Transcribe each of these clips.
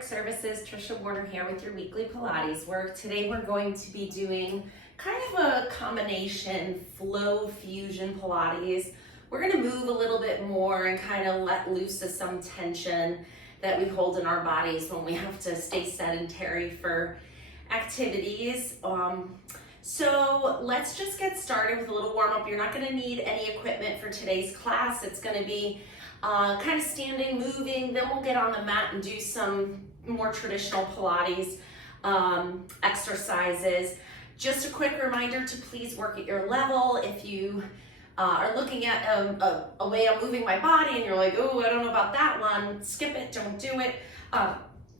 Quick Services, Trisha Warner here with your weekly Pilates work. Today we're going to be doing kind of a combination flow fusion Pilates. We're going to move a little bit more and kind of let loose of some tension that we hold in our bodies when we have to stay sedentary for activities. So let's just get started with a little warm up. You're not going to need any equipment for today's class. It's going to be kind of standing, moving, then we'll get on the mat and do some more traditional Pilates exercises. Just a quick reminder to please work at your level. If you are looking at a way I'm moving my body and you're like, oh, I don't know about that one, skip it, don't do it.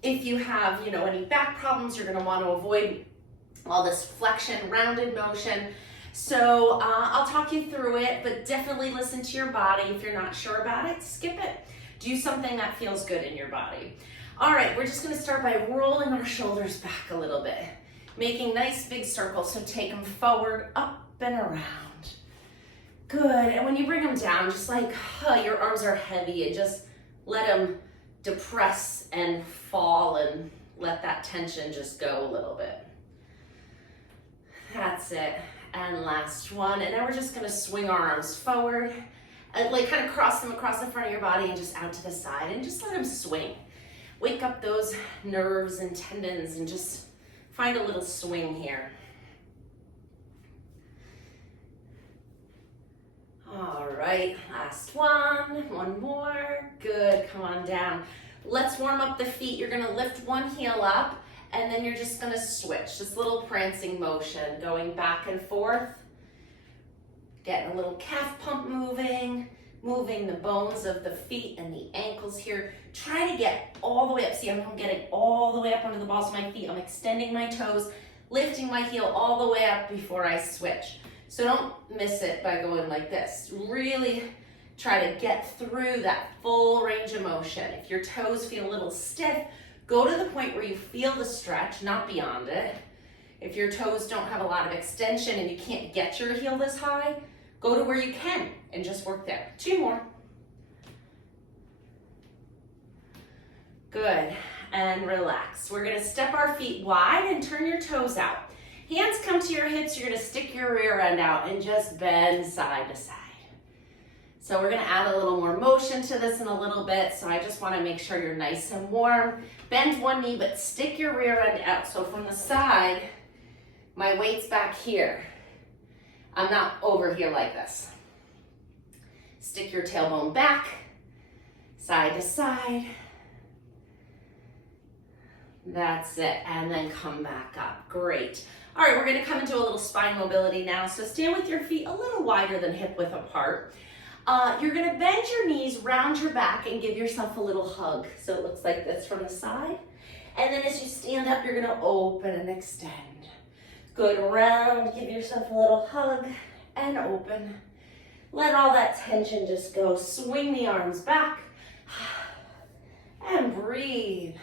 If you have, any back problems, you're gonna want to avoid all this flexion, rounded motion. So I'll talk you through it, but definitely listen to your body. If you're not sure about it, skip it. Do something that feels good in your body. All right, we're just gonna start by rolling our shoulders back a little bit, making nice big circles. So take them forward, up and around. Good, and when you bring them down, just like your arms are heavy and just let them depress and fall and let that tension just go a little bit. That's it. And last one, and now we're just gonna swing our arms forward and kind of cross them across the front of your body and just out to the side and just let them swing. Wake up those nerves and tendons and just find a little swing here. All right, last one more. Good, come on down. Let's warm up the feet. You're gonna lift one heel up and then you're just gonna switch. This little prancing motion, going back and forth. Getting a little calf pump moving the bones of the feet and the ankles here. Try to get all the way up. See, I'm getting all the way up onto the balls of my feet. I'm extending my toes, lifting my heel all the way up before I switch. So don't miss it by going like this. Really try to get through that full range of motion. If your toes feel a little stiff, go to the point where you feel the stretch, not beyond it. If your toes don't have a lot of extension and you can't get your heel this high, go to where you can and just work there. 2 more. Good, and relax. We're gonna step our feet wide and turn your toes out. Hands come to your hips, you're gonna stick your rear end out and just bend side to side. So we're gonna add a little more motion to this in a little bit, so I just wanna make sure you're nice and warm. Bend one knee, but stick your rear end out. So from the side, my weight's back here. I'm not over here like this. Stick your tailbone back, side to side. That's it, and then come back up. Great. All right, we're gonna come into a little spine mobility now. So stand with your feet a little wider than hip width apart. You're gonna bend your knees, round your back, and give yourself a little hug. So it looks like this from the side. And then as you stand up, you're gonna open and extend. Good, round, give yourself a little hug and open. Let all that tension just go. Swing the arms back and breathe.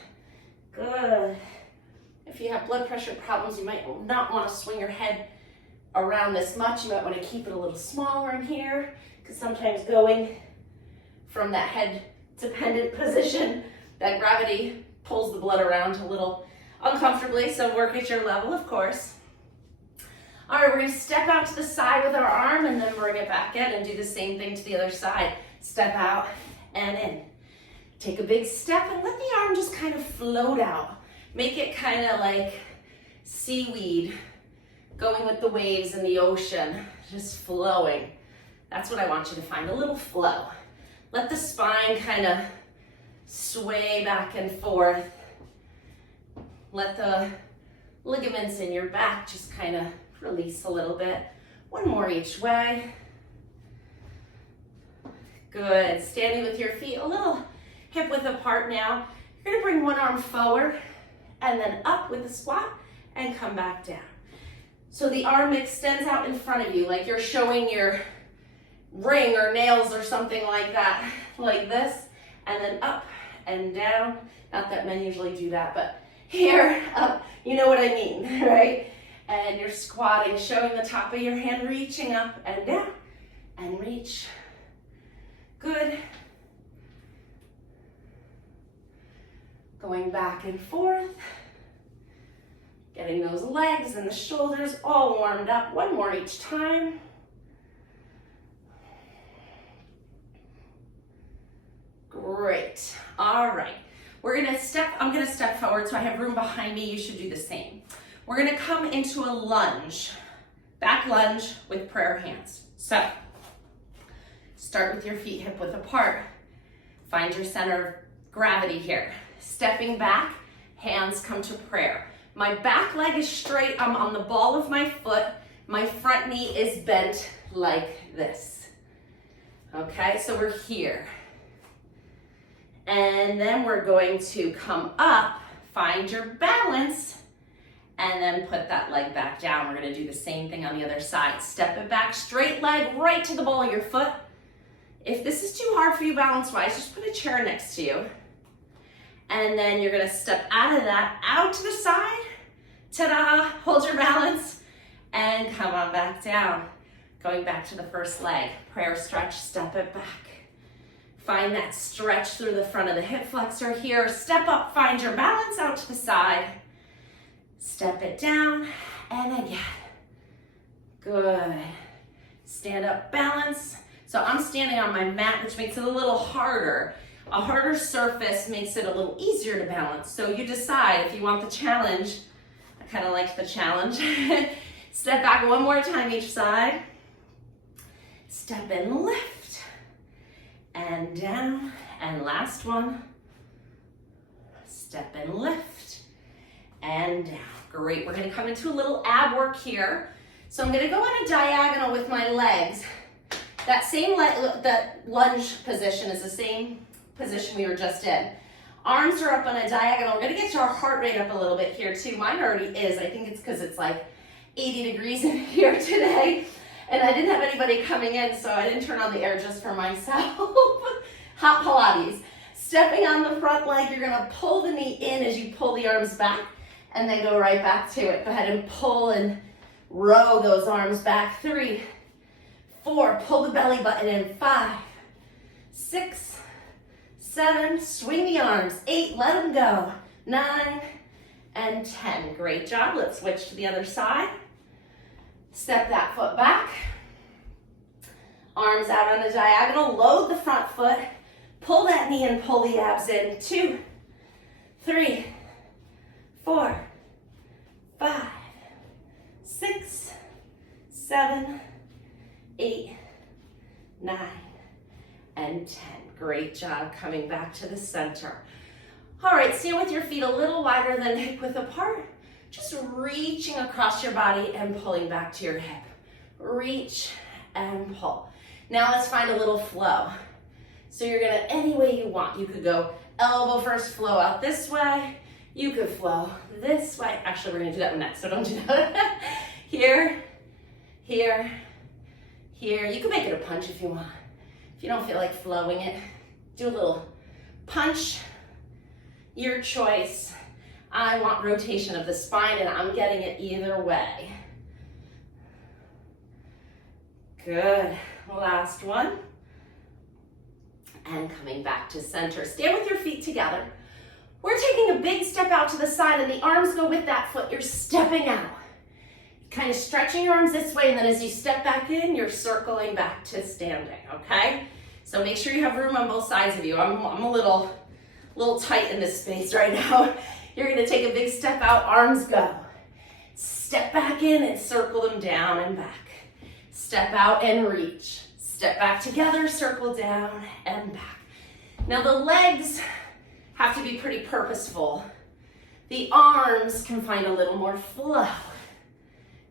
Good. If you have blood pressure problems, you might not want to swing your head around this much. You might want to keep it a little smaller in here, because sometimes going from that head dependent position, that gravity pulls the blood around a little uncomfortably, so work at your level, of course. All right, we're gonna step out to the side with our arm and then bring it back in and do the same thing to the other side. Step out and in. Take a big step and let the arm just kind of float out. Make it kind of like seaweed going with the waves in the ocean, just flowing. That's what I want you to find, a little flow. Let the spine kind of sway back and forth. Let the ligaments in your back just kind of release a little bit. One more each way. Good, standing with your feet a little hip width apart now. You're gonna bring one arm forward and then up with a squat and come back down. So the arm extends out in front of you like you're showing your ring or nails or something like that, like this, and then up and down. Not that men usually do that, but here, up, you know what I mean, right? And you're squatting, showing the top of your hand, reaching up and down, and reach. Good. Going back and forth. Getting those legs and the shoulders all warmed up. One more each time. Great. All right. I'm gonna step forward so I have room behind me. You should do the same. We're gonna come into a lunge, back lunge with prayer hands. So, start with your feet hip width apart. Find your center of gravity here. Stepping back, hands come to prayer. My back leg is straight, I'm on the ball of my foot. My front knee is bent like this. Okay, so we're here. And then we're going to come up, find your balance, and then put that leg back down. We're gonna do the same thing on the other side. Step it back, straight leg right to the ball of your foot. If this is too hard for you balance-wise, just put a chair next to you. And then you're gonna step out of that, out to the side. Ta-da, hold your balance, and come on back down. Going back to the first leg. Prayer stretch, step it back. Find that stretch through the front of the hip flexor here. Step up, find your balance out to the side. Step it down, and again. Good. Stand up, balance. So I'm standing on my mat, which makes it a little harder. A harder surface makes it a little easier to balance. So you decide if you want the challenge. I kind of like the challenge. Step back one more time each side. Step and lift. And down, and last one. Step and lift, and down. Great, we're gonna come into a little ab work here. So I'm gonna go on a diagonal with my legs. That lunge position is the same position we were just in. Arms are up on a diagonal. We're gonna get our heart rate up a little bit here too. Mine already is. I think it's because it's like 80 degrees in here today. And I didn't have anybody coming in, so I didn't turn on the air just for myself. Hot Pilates. Stepping on the front leg, you're gonna pull the knee in as you pull the arms back, and then go right back to it. Go ahead and pull and row those arms back. 3, 4, pull the belly button in. 5, 6, 7, swing the arms. 8, let them go. 9, and 10. Great job. Let's switch to the other side. Step that foot back. Arms out on a diagonal. Load the front foot. Pull that knee and pull the abs in. 2, 3, 4, 5, 6, 7, 8, 9, and 10. Great job coming back to the center. All right, stand with your feet a little wider than hip width apart. Just reaching across your body and pulling back to your hip. Reach and pull. Now let's find a little flow. So you're gonna, any way you want. You could go elbow first, flow out this way. You could flow this way. Actually, we're gonna do that one next, so don't do that. Here, here, here. You can make it a punch if you want. If you don't feel like flowing it, do a little punch. Your choice. I want rotation of the spine, and I'm getting it either way. Good. Last one. And coming back to center. Stand with your feet together. We're taking a big step out to the side, and the arms go with that foot. You're stepping out. Kind of stretching your arms this way, and then as you step back in, you're circling back to standing, okay? So make sure you have room on both sides of you. I'm a little tight in this space right now. You're gonna take a big step out, arms go. Step back in and circle them down and back. Step out and reach. Step back together, circle down and back. Now the legs have to be pretty purposeful. The arms can find a little more flow.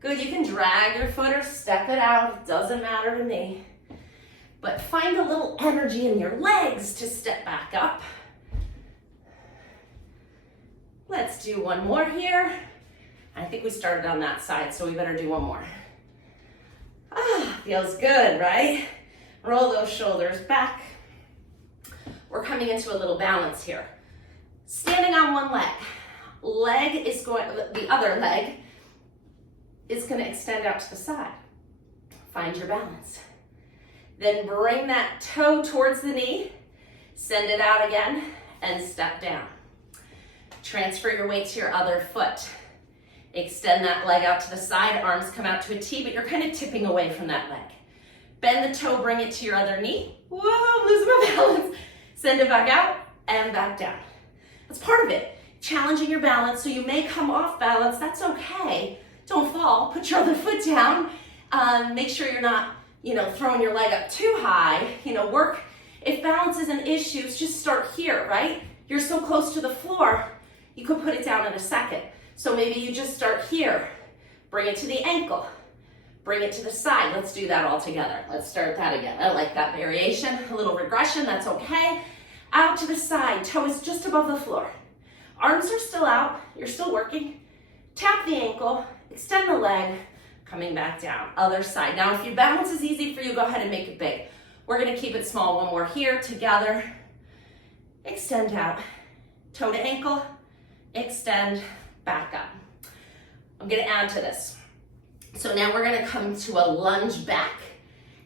Good, you can drag your foot or step it out, it doesn't matter to me. But find a little energy in your legs to step back up. Let's do one more here. I think we started on that side, so we better do one more. Ah, feels good, right? Roll those shoulders back. We're coming into a little balance here. Standing on one leg. The other leg is going to extend out to the side. Find your balance. Then bring that toe towards the knee. Send it out again and step down. Transfer your weight to your other foot. Extend that leg out to the side, arms come out to a T, but you're kind of tipping away from that leg. Bend the toe, bring it to your other knee. Whoa, I'm losing my balance. Send it back out and back down. That's part of it. Challenging your balance, so you may come off balance. That's okay. Don't fall. Put your other foot down. Make sure you're not, throwing your leg up too high. Work. If balance is an issue, just start here, right? You're so close to the floor, you could put it down in a second. So maybe you just start here. Bring it to the ankle. Bring it to the side. Let's do that all together. Let's start that again. I like that variation. A little regression, that's okay. Out to the side. Toe is just above the floor. Arms are still out. You're still working. Tap the ankle. Extend the leg. Coming back down. Other side. Now, if your balance is easy for you, go ahead and make it big. We're going to keep it small. One more here. Together. Extend out. Toe to ankle. Extend. Back up. I'm going to add to this. So now we're going to come to a lunge back.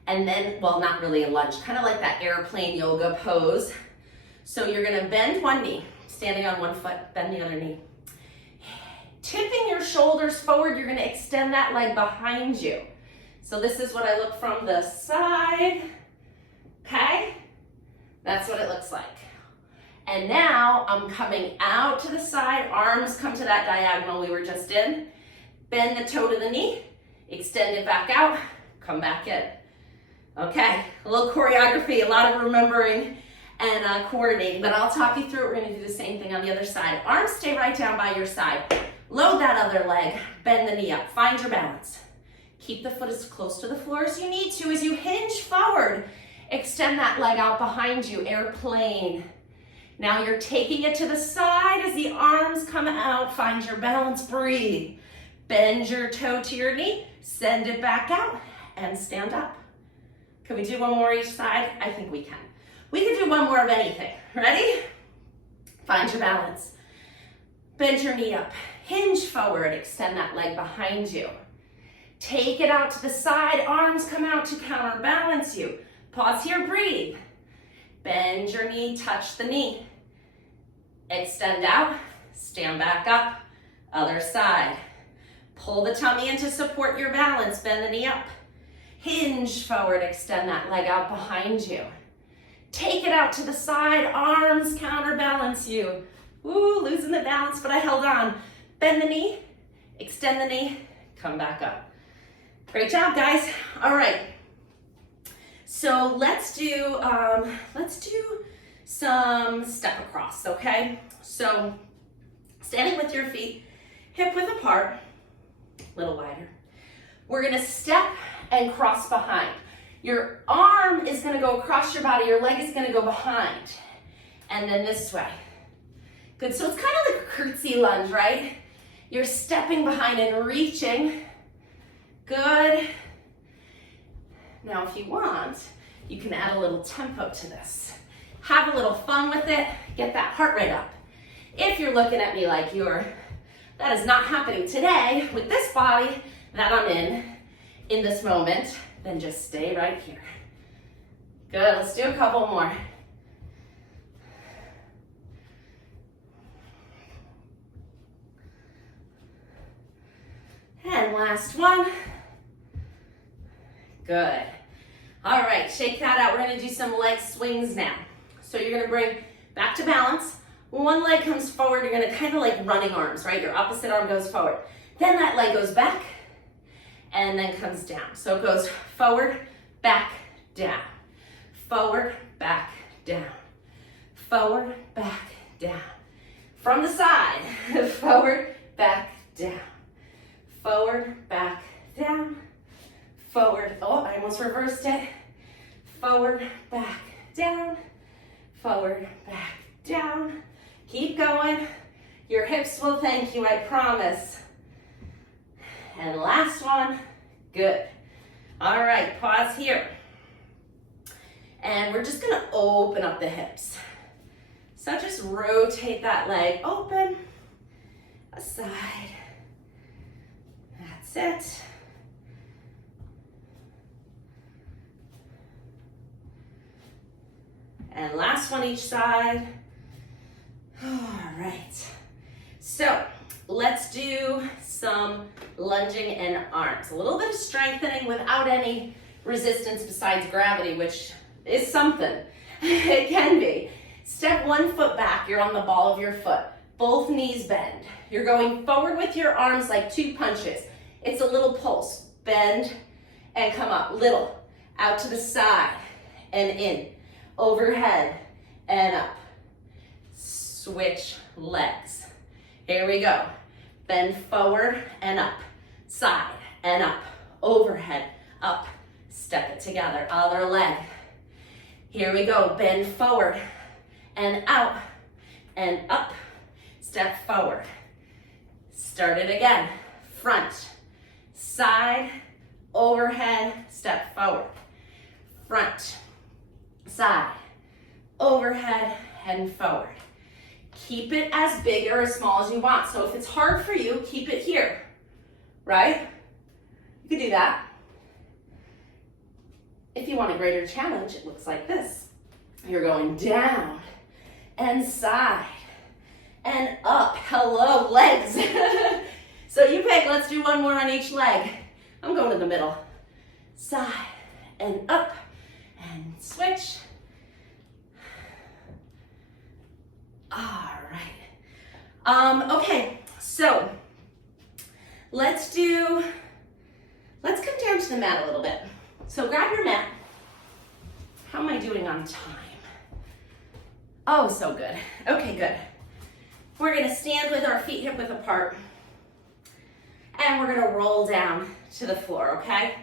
And then, well, not really a lunge, kind of like that airplane yoga pose. So you're going to bend one knee, standing on one foot, bend the other knee. Tipping your shoulders forward, you're going to extend that leg behind you. So this is what I look from the side. Okay? That's what it looks like. And now I'm coming out to the side, arms come to that diagonal we were just in. Bend the toe to the knee, extend it back out, come back in. Okay, a little choreography, a lot of remembering and coordinating, but I'll talk you through it. We're gonna do the same thing on the other side. Arms stay right down by your side. Load that other leg, bend the knee up, find your balance. Keep the foot as close to the floor as you need to. As you hinge forward, extend that leg out behind you, airplane. Now you're taking it to the side as the arms come out. Find your balance, breathe. Bend your toe to your knee, send it back out, and stand up. Can we do one more each side? I think we can. We can do one more of anything. Ready? Find your balance. Bend your knee up, hinge forward, extend that leg behind you. Take it out to the side, arms come out to counterbalance you. Pause here, breathe. Bend your knee, touch the knee. Extend out, stand back up, other side. Pull the tummy in to support your balance, bend the knee up. Hinge forward, extend that leg out behind you. Take it out to the side, arms counterbalance you. Ooh, losing the balance, but I held on. Bend the knee, extend the knee, come back up. Great job, guys. All right. So let's do some step across, okay? So standing with your feet hip width apart, a little wider. We're gonna step and cross behind. Your arm is gonna go across your body, your leg is gonna go behind, and then this way. Good, so it's kind of like a curtsy lunge, right? You're stepping behind and reaching. Good. Now, if you want, you can add a little tempo to this. Have a little fun with it, get that heart rate up. If you're looking at me like that is not happening today with this body that I'm in this moment, then just stay right here. Good, let's do a couple more. And last one. Good. All right, shake that out. We're gonna do some leg swings now. So you're gonna bring back to balance. One leg comes forward, you're gonna kind of like running arms, right? Your opposite arm goes forward. Then that leg goes back and then comes down. So it goes forward, back, down. Forward, back, down. Forward, back, down. From the side, forward, back, down. Forward, back, down. Forward, oh, I almost reversed it. Forward, back, down. Forward, back, down. Keep going. Your hips will thank you, I promise. And last one, good. All right, pause here. And we're just gonna open up the hips. So just rotate that leg open, aside. That's it. And last one each side. All right. So let's do some lunging in arms. A little bit of strengthening without any resistance besides gravity, which is something. It can be. Step 1 foot back, you're on the ball of your foot. Both knees bend. You're going forward with your arms like 2 punches. It's a little pulse. Bend and come up. Little. Out to the side and in. Overhead and up. Switch legs. Here we go. Bend forward and up. Side and up. Overhead, up. Step it together. Other leg. Here we go. Bend forward and out and up. Step forward. Start it again. Front, side, overhead, step forward. Front, side, overhead, and forward. Keep it as big or as small as you want. So if it's hard for you, keep it here, right? You can do that. If you want a greater challenge, it looks like this. You're going down and side and up. Hello, legs. So you pick, let's do one more on each leg. I'm going to the middle. Side and up and switch. All right. Okay, so let's come down to the mat a little bit. So grab your mat. How am I doing on time? Oh, so good. Okay, good. We're gonna stand with our feet hip width apart. And we're gonna roll down to the floor, okay?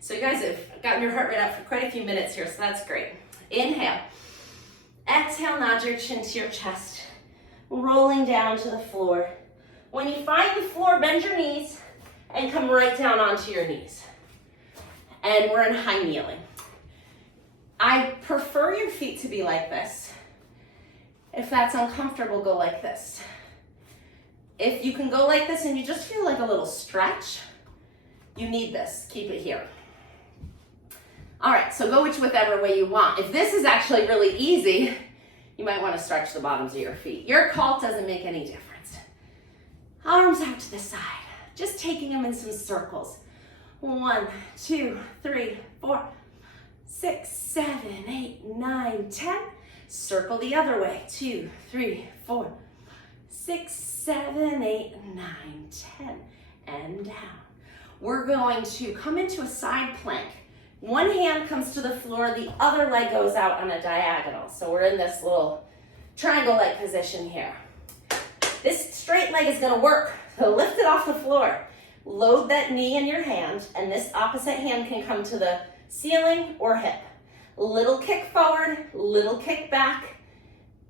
So you guys have gotten your heart rate up for quite a few minutes here, so that's great. Inhale. Exhale, nod your chin to your chest. Rolling down to the floor. When you find the floor, bend your knees and come right down onto your knees. And we're in high kneeling. I prefer your feet to be like this. If that's uncomfortable, go like this. If you can go like this and you just feel like a little stretch, you need this. Keep it here. All right, so go whichever way you want. If this is actually really easy, you might want to stretch the bottoms of your feet. Your call doesn't make any difference. Arms out to the side. Just taking them in some circles. 1, 2, 3, 4, 6, 7, 8, 9, 10. Circle the other way. 2, 3, 4, 6, 7, 8, 9, 10. And down. We're going to come into a side plank. One hand comes to the floor, the other leg goes out on a diagonal. So we're in this little triangle-like position here. This straight leg is gonna work. So lift it off the floor. Load that knee in your hand, and this opposite hand can come to the ceiling or hip. Little kick forward, little kick back.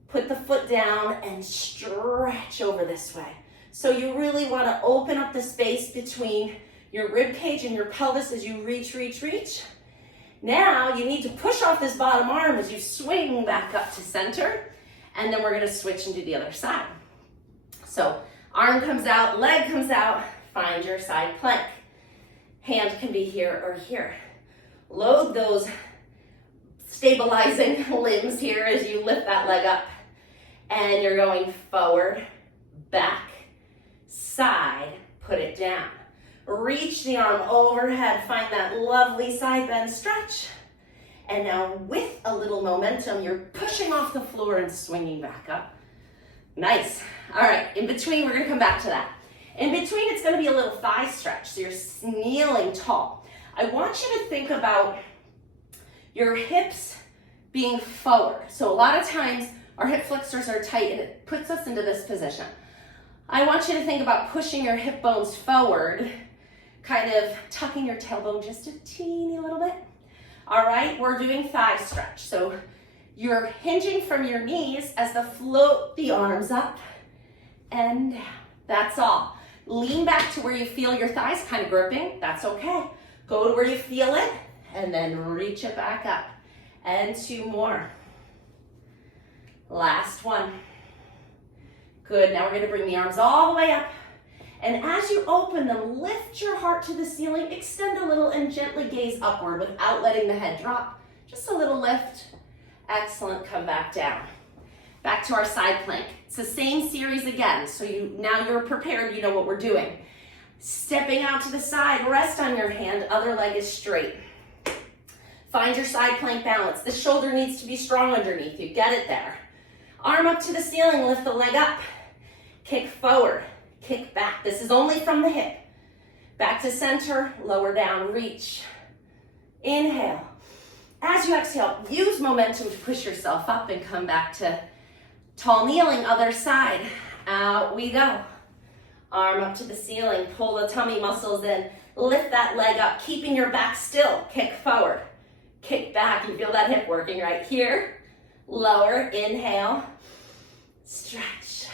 Put the foot down and stretch over this way. So you really wanna open up the space between your rib cage and your pelvis as you reach, reach, reach. Now you need to push off this bottom arm as you swing back up to center, and then we're gonna switch and do the other side. So arm comes out, leg comes out, find your side plank. Hand can be here or here. Load those stabilizing limbs here as you lift that leg up. And you're going forward, back, side, put it down. Reach the arm overhead, find that lovely side bend stretch. And now with a little momentum, you're pushing off the floor and swinging back up. Nice. All right, in between, we're gonna come back to that. In between, it's gonna be a little thigh stretch, so you're kneeling tall. I want you to think about your hips being forward. So a lot of times, our hip flexors are tight and it puts us into this position. I want you to think about pushing your hip bones forward, kind of tucking your tailbone just a teeny little bit. All right, we're doing thigh stretch. So you're hinging from your knees as the float the arms up and down. That's all. Lean back to where you feel your thighs kind of gripping. That's okay. Go to where you feel it and then reach it back up. And 2 more. Last one. Good, now we're gonna bring the arms all the way up. And as you open them, lift your heart to the ceiling, extend a little and gently gaze upward without letting the head drop. Just a little lift. Excellent, come back down. Back to our side plank. It's the same series again, so now you're prepared, you know what we're doing. Stepping out to the side, rest on your hand, other leg is straight. Find your side plank balance. The shoulder needs to be strong underneath you. Get it there. Arm up to the ceiling, lift the leg up. Kick forward, kick back. This is only from the hip. Back to center, lower down, reach. Inhale. As you exhale, use momentum to push yourself up and come back to tall kneeling, other side. Out we go. Arm up to the ceiling, pull the tummy muscles in, lift that leg up, keeping your back still. Kick forward, kick back. You feel that hip working right here. Lower, inhale, stretch.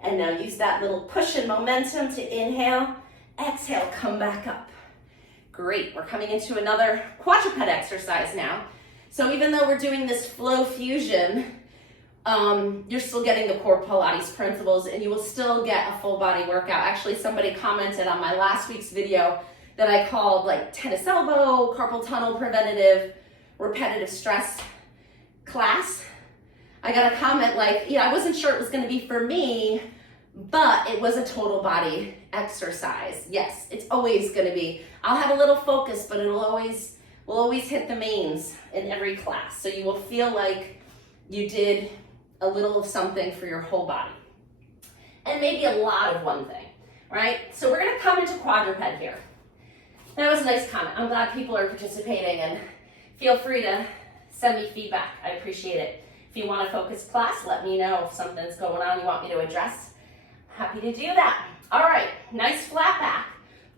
And now use that little push and momentum to inhale, exhale, come back up. Great, we're coming into another quadruped exercise now. So even though we're doing this flow fusion, you're still getting the core Pilates principles and you will still get a full body workout. Actually, somebody commented on my last week's video that I called like tennis elbow, carpal tunnel preventative, repetitive stress class. I got a comment like, yeah, I wasn't sure it was gonna be for me, but it was a total body exercise. Yes, it's always gonna be. I'll have a little focus, but we'll always hit the mains in every class. So you will feel like you did a little of something for your whole body. And maybe a lot of one thing, right? So we're gonna come into quadruped here. That was a nice comment. I'm glad people are participating and feel free to send me feedback. I appreciate it. If you want a focused class, let me know if something's going on you want me to address. Happy to do that. All right, nice flat back.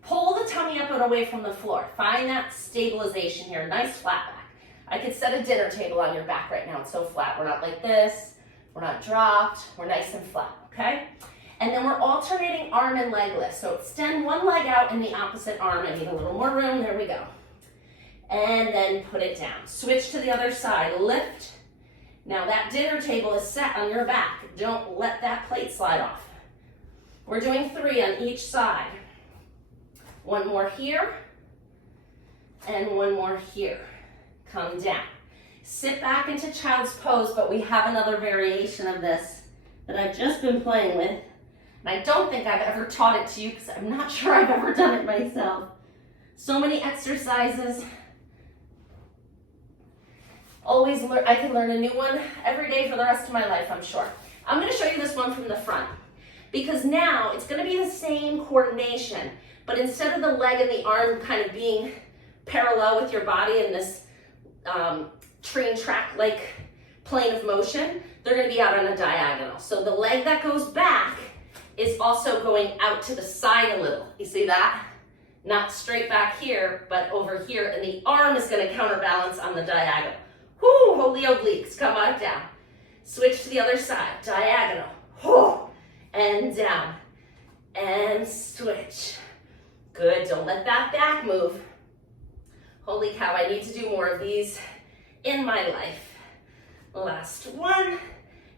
Pull the tummy up and away from the floor. Find that stabilization here, nice flat back. I could set a dinner table on your back right now. It's so flat. We're not like this. We're not dropped. We're nice and flat, okay? And then we're alternating arm and leg lift. So extend one leg out and the opposite arm. I need a little more room. There we go. And then put it down. Switch to the other side. Lift. Now that dinner table is set on your back. Don't let that plate slide off. We're doing 3 on each side. One more here. And one more here. Come down. Sit back into child's pose, but we have another variation of this that I've just been playing with. And I don't think I've ever taught it to you because I'm not sure I've ever done it myself. So many exercises. Always learn. I can learn a new one every day for the rest of my life, I'm sure. I'm going to show you this one from the front because now it's going to be the same coordination, but instead of the leg and the arm kind of being parallel with your body in this train track-like plane of motion, they're going to be out on a diagonal. So the leg that goes back is also going out to the side a little. You see that? Not straight back here, but over here, and the arm is going to counterbalance on the diagonal. Whoo, holy obliques, come on down. Switch to the other side, diagonal, whoo, and down, and switch. Good, don't let that back move. Holy cow, I need to do more of these in my life. Last one,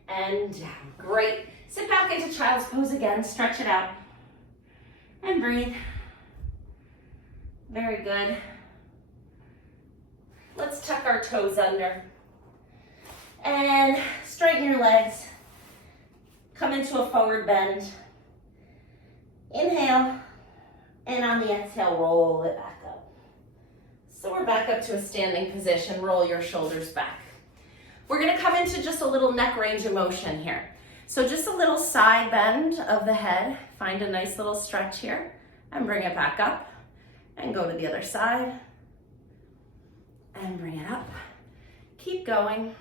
and down, great. Sit back into child's pose again, stretch it out, and breathe. Very good. Let's tuck our toes under and straighten your legs. Come into a forward bend. Inhale, and on the exhale, roll it back up. So we're back up to a standing position. Roll your shoulders back. We're gonna come into just a little neck range of motion here. So just a little side bend of the head. Find a nice little stretch here and bring it back up and go to the other side. And bring it up. Keep going.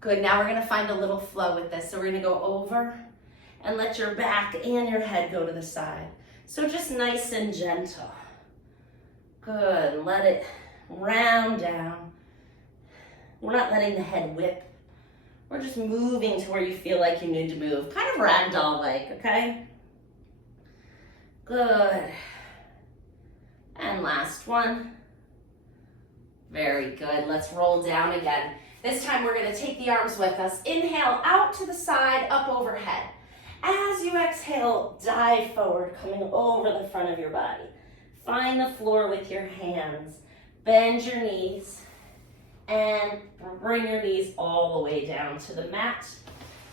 Good, now we're gonna find a little flow with this. So we're gonna go over and let your back and your head go to the side. So just nice and gentle. Good, let it round down. We're not letting the head whip. We're just moving to where you feel like you need to move. Kind of ragdoll-like, okay? Good. And last one. Very good. Let's roll down again. This time we're going to take the arms with us. Inhale, out to the side, up overhead. As you exhale, dive forward, coming over the front of your body. Find the floor with your hands. Bend your knees and bring your knees all the way down to the mat.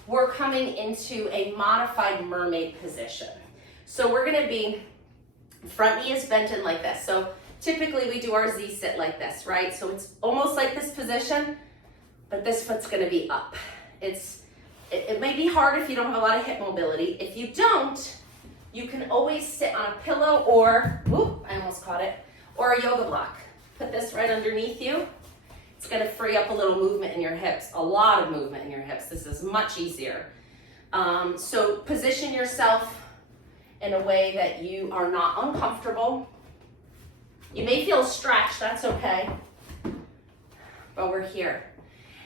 We're coming into a modified mermaid position. So we're gonna be, front knee is bent in like this. So typically we do our Z sit like this, right? So it's almost like this position, but this foot's gonna be up. It may be hard if you don't have a lot of hip mobility. If you don't, you can always sit on a pillow or, whoop, I almost caught it, or a yoga block. Put this right underneath you. It's gonna free up a little movement in your hips, a lot of movement in your hips. This is much easier. So position yourself in a way that you are not uncomfortable. You may feel a stretch, that's okay, but we're here.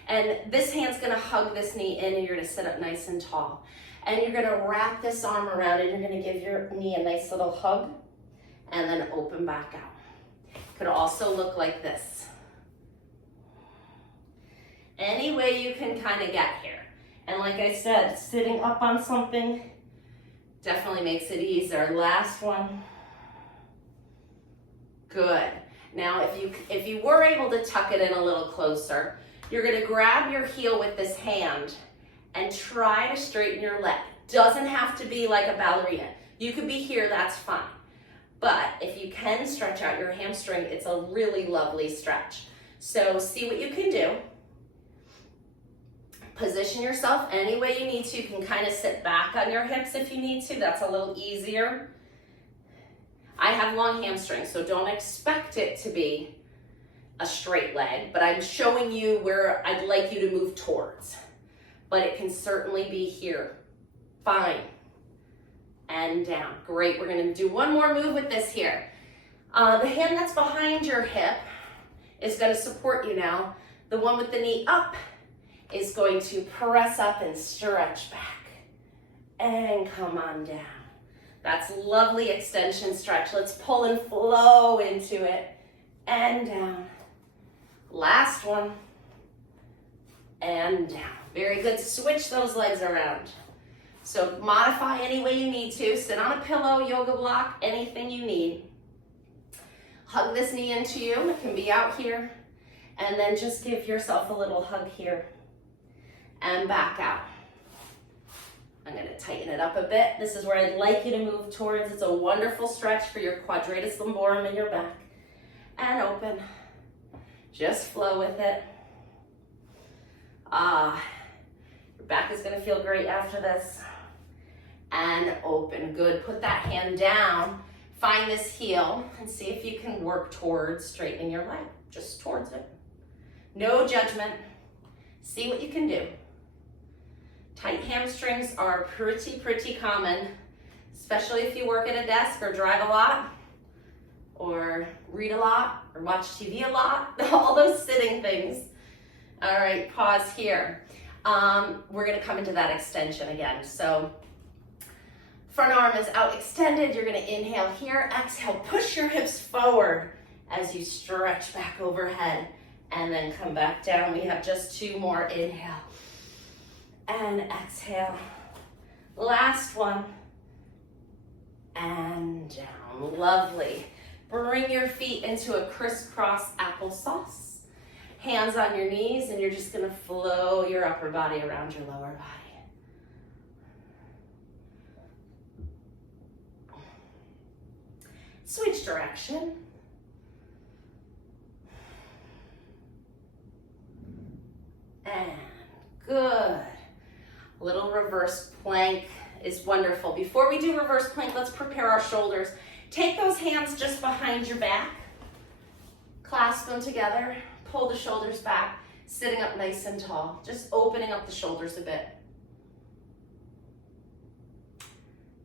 And this hand's gonna hug this knee in and you're gonna sit up nice and tall. And you're gonna wrap this arm around it. You're gonna give your knee a nice little hug and then open back out. Could also look like this. Any way you can kind of get here. And like I said, sitting up on something definitely makes it easier. Last one. Good. Now, if you were able to tuck it in a little closer, you're gonna grab your heel with this hand and try to straighten your leg. Doesn't have to be like a ballerina. You could be here, that's fine. But if you can stretch out your hamstring, it's a really lovely stretch. So see what you can do. Position yourself any way you need to. You can kind of sit back on your hips if you need to. That's a little easier. I have long hamstrings, so don't expect it to be a straight leg, but I'm showing you where I'd like you to move towards. But it can certainly be here. Fine. And down. Great. We're going to do one more move with this here. The hand that's behind your hip is going to support you now. The one with the knee up is going to press up and stretch back. And come on down. That's lovely extension stretch. Let's pull and flow into it. And down. Last one. And down. Very good. Switch those legs around. So modify any way you need to. Sit on a pillow, yoga block, anything you need. Hug this knee into you. It can be out here. And then just give yourself a little hug here. And back out. I'm going to tighten it up a bit. This is where I'd like you to move towards. It's a wonderful stretch for your quadratus lumborum in your back. And open. Just flow with it. Your back is going to feel great after this. And open. Good. Put that hand down. Find this heel and see if you can work towards straightening your leg. Just towards it. No judgment. See what you can do. Tight hamstrings are pretty common, especially if you work at a desk or drive a lot or read a lot or watch TV a lot, all those sitting things. All right, pause here. We're gonna come into that extension again. So front arm is out extended. You're gonna inhale here, exhale, push your hips forward as you stretch back overhead and then come back down. We have just two more. Inhale and exhale. Last one. And down. Lovely. Bring your feet into a crisscross applesauce. Hands on your knees, and you're just going to flow your upper body around your lower body. Switch direction. And good. Little reverse plank is wonderful. Before we do reverse plank, let's prepare our shoulders. Take those hands just behind your back. Clasp them together. Pull the shoulders back. Sitting up nice and tall. Just opening up the shoulders a bit.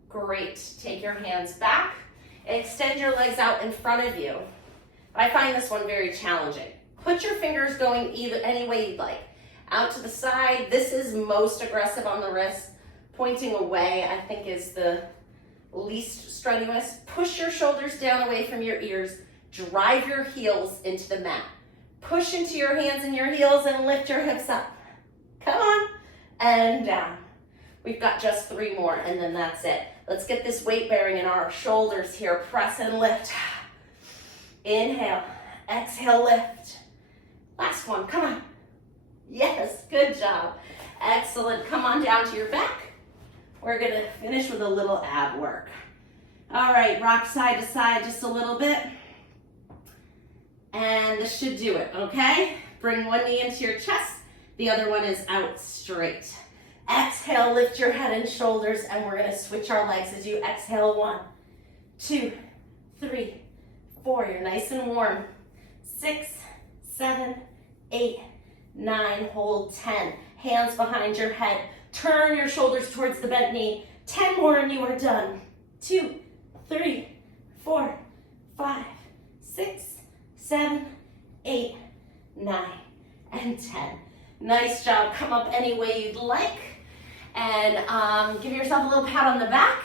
Great. Take your hands back. Extend your legs out in front of you. I find this one very challenging. Put your fingers going any way you'd like. Out to the side. This is most aggressive on the wrist. Pointing away, I think, is the least strenuous. Push your shoulders down away from your ears. Drive your heels into the mat. Push into your hands and your heels and lift your hips up. Come on. And down. We've got just 3 more and then that's it. Let's get this weight bearing in our shoulders here. Press and lift. Inhale Exhale, lift. Last one, come on. Yes, good job. Excellent, come on down to your back. We're gonna finish with a little ab work. All right, rock side to side just a little bit. And this should do it, okay? Bring one knee into your chest, the other one is out straight. Exhale, lift your head and shoulders, and we're gonna switch our legs as you exhale. 1, 2, 3, 4, you're nice and warm. 6, 7, 8, 9, hold 10. Hands behind your head. Turn your shoulders towards the bent knee. 10 more and you are done. 2, 3, 4, 5, 6, 7, 8, 9, and 10. Nice job. Come up any way you'd like. And give yourself a little pat on the back.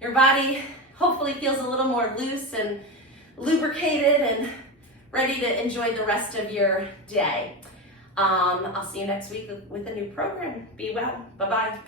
Your body hopefully feels a little more loose and lubricated and ready to enjoy the rest of your day. I'll see you next week with a new program. Be well. Bye-bye.